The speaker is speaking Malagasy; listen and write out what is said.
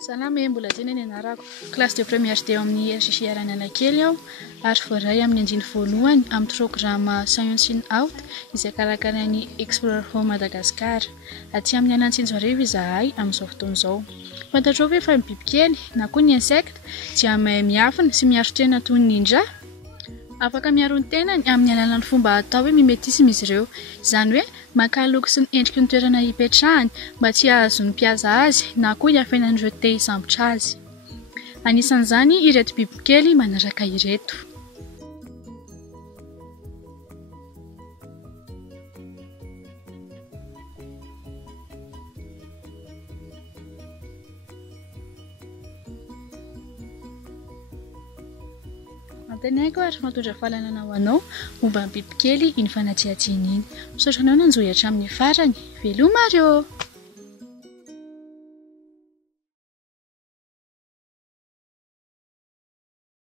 Salama Mbolatiana ny anarako. Classe de première teo amin'ny RCCR Analakely aho ary voaray amin'ny andiny voalohany amin'ny programme Science in Out izay karakaran'ny ExplorerHome Madagascar. Aty amin'ny Antananarivo izahay amin'izao fotoana izao. Fantatrao ve fa ny bibikely na koa ny insecte dia mahay miafina sy miarotrena toy ny indra? Afaka miaro ny tenany amin'ny alalan'ny fomba atao hoe mimétisme izy ireo. Izany hoe maka loko sy ny endriky ny toerana hipetrahany mba tsy ahazon'ny mpihaza azy na koa hiafenan'ireo te hisambotra azy. Anisan'izany ireto bibikely manaraka ireto. Antenaiko ary mahatondra fahalalana ho anao momba ny bibikely iny fanatsiatsiana iny. Misaotra anao nanjoy hatramin'ny farany. Veloma reo!